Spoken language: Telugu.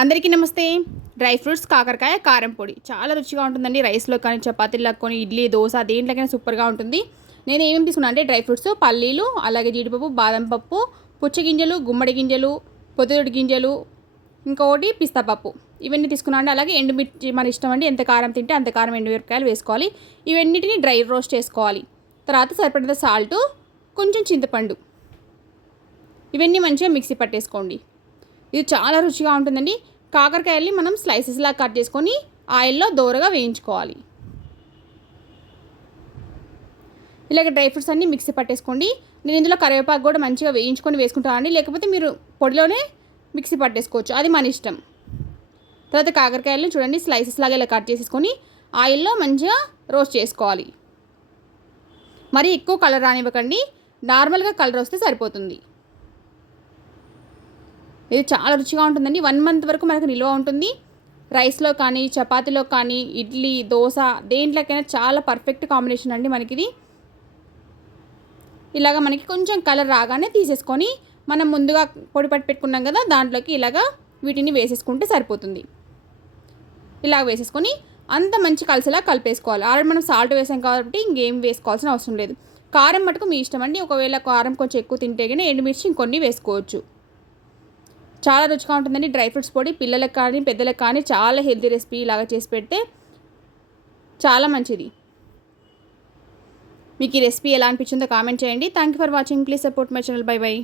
అందరికీ నమస్తే. డ్రై ఫ్రూట్స్ కాకరకాయ కారం పొడి. చాలా రుచిగా ఉంటుందండి. రైస్లో కానీ చపాతీలో కానీ ఇడ్లీ దోశ దేంట్లోకైనా సూపర్గా ఉంటుంది. నేను ఏమేమి తీసుకున్నాను అంటే డ్రై ఫ్రూట్స్ పల్లీలు అలాగే జీడిపప్పు బాదం పప్పు పుచ్చగింజలు గుమ్మడి గింజలు పొద్దుడి గింజలు ఇంకొకటి పిస్తా పప్పు. ఇవన్నీ తీసుకున్నాను అలాగే ఎండుమిర్చి మన ఇష్టం అండి. ఎంత కారం తింటే అంత కారం ఎండుమిరపకాయలు వేసుకోవాలి. ఇవన్నిటిని డ్రై రోస్ట్ చేసుకోవాలి. తర్వాత సరిపడిన సాల్ట్ కొంచెం చింతపండు. ఇవన్నీ మంచిగా మిక్సీ పట్టేసుకోండి. ఇది చాలా రుచిగా ఉంటుందండి. కాకరకాయల్ని మనం స్లైసెస్లా కట్ చేసుకొని ఆయిల్లో దోరగా వేయించుకోవాలి. ఇలాగ డ్రై ఫ్రూట్స్ అన్నీ మిక్సీ పట్టేసుకోండి. నేను ఇందులో కరివేపాకు కూడా మంచిగా వేయించుకొని వేసుకుంటానండి లేకపోతే మీరు పొడిలోనే మిక్సీ పట్టేసుకోవచ్చు. అది మన ఇష్టం. తర్వాత కాకరకాయలను చూడండి స్లైసెస్ లాగా ఇలా కట్ చేసేసుకొని ఆయిల్లో మంచిగా రోస్ట్ చేసుకోవాలి. మరి ఎక్కువ కలర్ రానివ్వకండి. నార్మల్గా కలర్ వస్తే సరిపోతుంది. ఇది చాలా రుచిగా ఉంటుందండి. వన్ మంత్ వరకు మనకు నిల్వ ఉంటుంది. రైస్లో కానీ చపాతీలో కానీ ఇడ్లీ దోశ దేంట్లోకైనా చాలా పర్ఫెక్ట్ కాంబినేషన్ అండి మనకి ఇది ఇలాగ మనకి కొంచెం కలర్ రాగానే తీసేసుకొని మనం ముందుగా పొడి పట్టి పెట్టుకున్నాం కదా దాంట్లోకి ఇలాగ వీటిని వేసేసుకుంటే సరిపోతుంది. ఇలాగ వేసేసుకొని అంత మంచి కలిసేలా కలిపేసుకోవాలి. ఆల్రెడీ మనం సాల్ట్ వేసాం కాబట్టి ఇంకేం వేసుకోవాల్సిన అవసరం లేదు. కారం మటుకు మీ ఇష్టం అండి. ఒకవేళ కారం కొంచెం ఎక్కువ తింటే కానీ ఎండుమిర్చి ఇంకొన్ని వేసుకోవచ్చు. చాలా రుచిగా ఉంటుందండి. డ్రై ఫ్రూట్స్ పొడి పిల్లలకు కానీ పెద్దలకు కానీ చాలా హెల్తీ రెసిపీ ఇలాగా చేసి పెడితే చాలా మంచిది. మీకు ఈ రెసిపీ ఎలా అనిపించిందో కామెంట్ చేయండి. Thank you for watching please support my channel bye bye